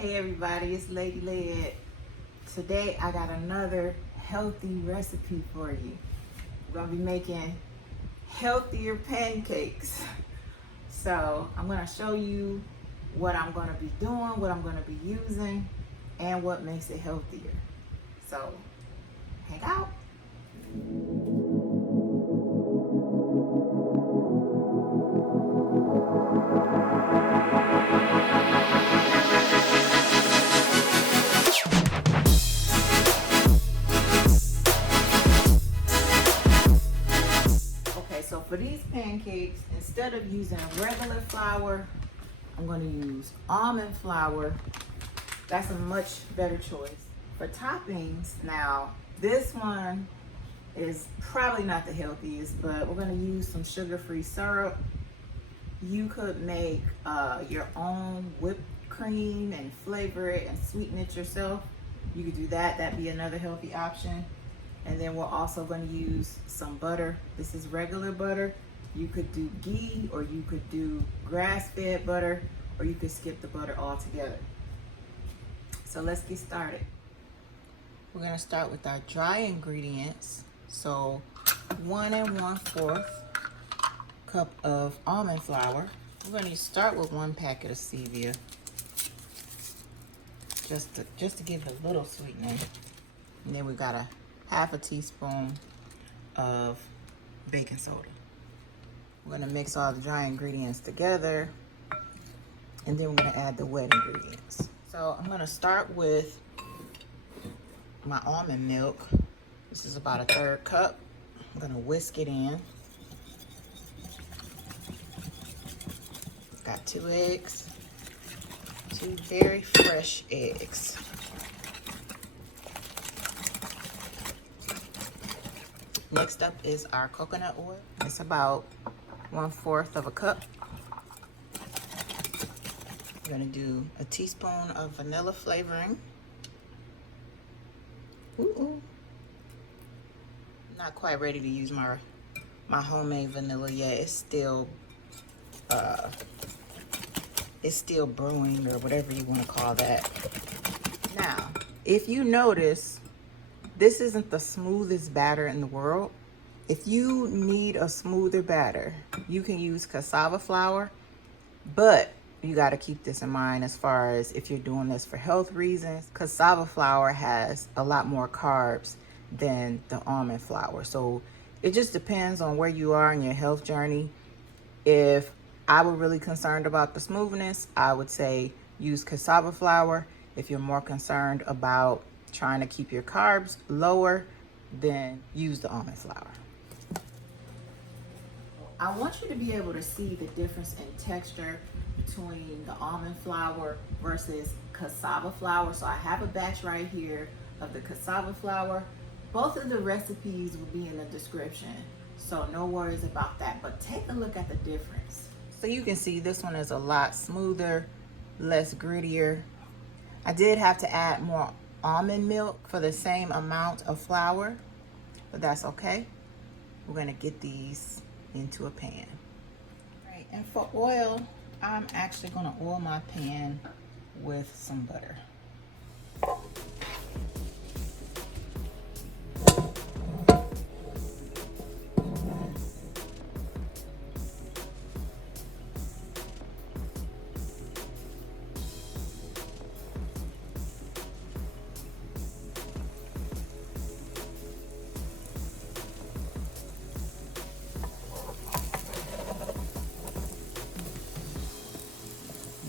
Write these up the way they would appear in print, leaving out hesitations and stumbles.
Hey everybody, it's Lady Led. Today I got another healthy recipe for you. We're gonna be making healthier pancakes. So I'm gonna show you what I'm gonna be doing, what I'm gonna be using, and what makes it healthier. So hang out. Okay, so for these pancakes, instead of using regular flour, I'm going to use almond flour. That's a much better choice. For toppings, now this one is probably not the healthiest, but we're going to use some sugar-free syrup. You could make your own whipped cream and flavor it and sweeten it yourself. You could do that. That'd be another healthy option. And then we're also going to use some butter. This is regular butter. You could do ghee, or you could do grass-fed butter, or you could skip the butter altogether. So let's get started. We're going to start with our dry ingredients. So 1 1/4 cup of almond flour. We're going to start with 1 packet of Stevia, just to give it a little sweetening. And then we got a 1/2 teaspoon of baking soda. We're going to mix all the dry ingredients together, and then we're going to add the wet ingredients. So I'm going to start with my almond milk. This is about 1/3 cup. I'm going to whisk it in. Got 2 eggs, 2 very fresh eggs. Next up is our coconut oil. It's about 1/4 cup. We're gonna do a teaspoon of vanilla flavoring. Ooh. Not quite ready to use my homemade vanilla yet. It's still brewing, or whatever you want to call that. Now, if you notice, this isn't the smoothest batter in the world. If you need a smoother batter, you can use cassava flour, but you got to keep this in mind as far as if you're doing this for health reasons. Cassava flour has a lot more carbs than the almond flour. So it just depends on where you are in your health journey. If I were really concerned about the smoothness, I would say use cassava flour. If you're more concerned about trying to keep your carbs lower, then use the almond flour. I want you to be able to see the difference in texture between the almond flour versus cassava flour. So I have a batch right here of the cassava flour. Both of the recipes will be in the description, so no worries about that, but take a look at the difference. So you can see this one is a lot smoother, less grittier. I did have to add more almond milk for the same amount of flour, but that's okay. We're gonna get these into a pan. All right, and for oil, I'm actually gonna oil my pan with some butter.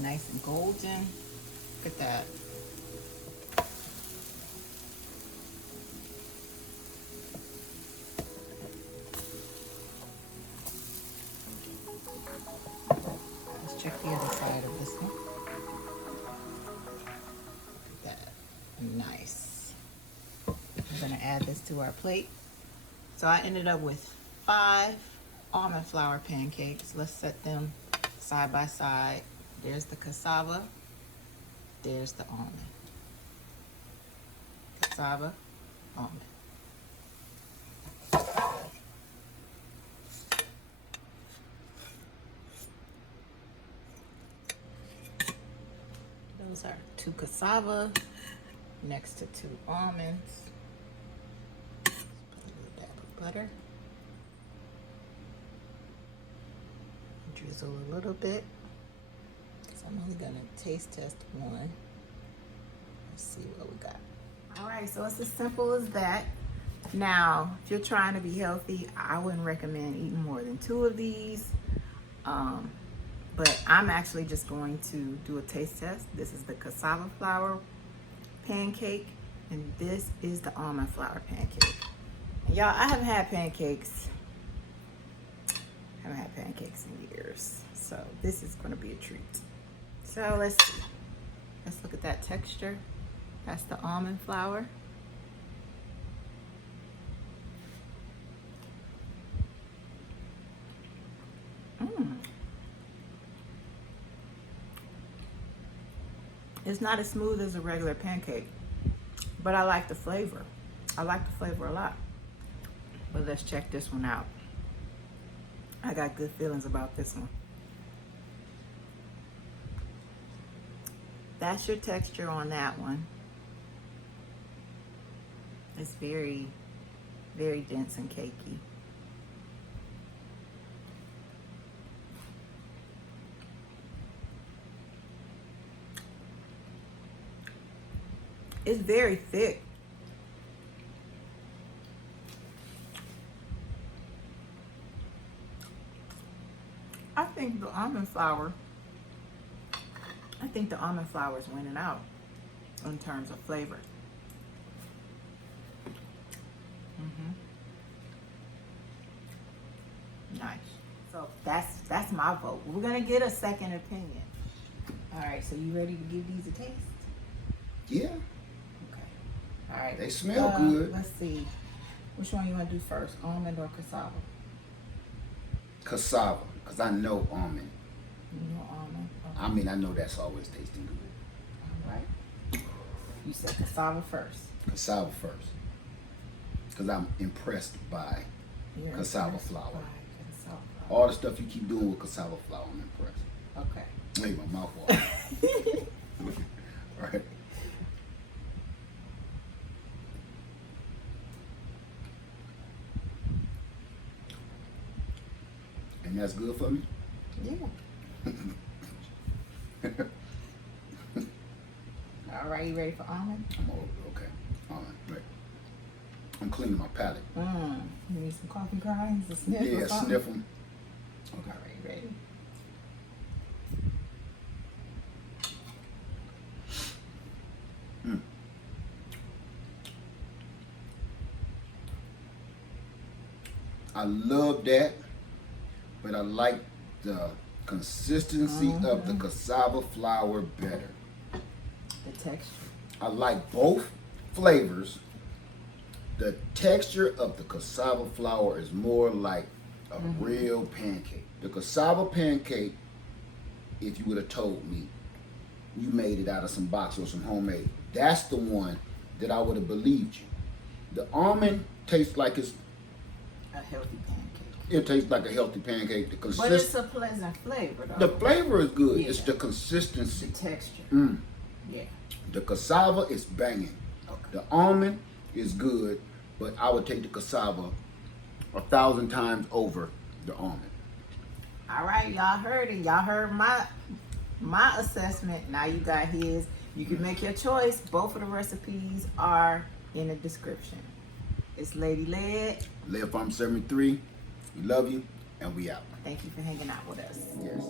Nice and golden. Look at that. Let's check the other side of this one. Look at that. Nice. We're gonna add this to our plate. So I ended up with 5 almond flour pancakes. Let's set them side by side. There's the cassava, there's the almond. Cassava, almond. those are 2 cassava next to 2 almonds. Put a little dab of butter. Drizzle a little bit. So I'm only gonna taste test one. Let's see what we got. All right, so it's as simple as that. Now, if you're trying to be healthy, I wouldn't recommend eating more than 2 of these. But I'm actually just going to do a taste test. This is the cassava flour pancake, and this is the almond flour pancake. And y'all, I haven't had pancakes. In years, so this is going to be a treat. So let's see. Let's look at that texture. That's the almond flour. It's not as smooth as a regular pancake, but I like the flavor. I like the flavor a lot. But let's check this one out. I got good feelings about this one. That's your texture on that one. It's very, very dense and cakey. It's very thick. I think the almond flour is winning out in terms of flavor. Nice. So that's my vote. We're gonna get a second opinion. All right, so you ready to give these a taste? Yeah. Okay. All right. They smell good. Let's see. Which one you want to do first, almond or cassava? Cassava, because I know almond. You know almond? Okay. I mean, I know that's always tasting good. All right. You said cassava first. Cassava first. Because I'm impressed by cassava flour. All the stuff you keep doing with cassava flour, I'm impressed. Okay. Make my mouth water. All right. And that's good for me? Yeah. All right, you ready for almond? Okay. Almond, right. I'm cleaning my palate. You need some coffee grinds to sniff? Yeah, sniff them. Okay. All right, ready? I love that, but I like the consistency of the cassava flour better. The texture. I like both flavors. The texture of the cassava flour is more like a real pancake. The cassava pancake, if you would have told me you made it out of some box or some homemade, that's the one that I would have believed you. The almond tastes like it's a healthy pancake. It tastes like a healthy pancake. But it's a pleasant flavor, though. The flavor is good. Yeah. It's the consistency. The texture. Yeah. The cassava is banging. Okay. The almond is good, but I would take the cassava 1,000 times over the almond. All right, y'all heard it. Y'all heard my assessment. Now you got his. You can make your choice. Both of the recipes are in the description. It's Lady Led. Lead Farm 73. We love you, and we out. Thank you for hanging out with us. Yes.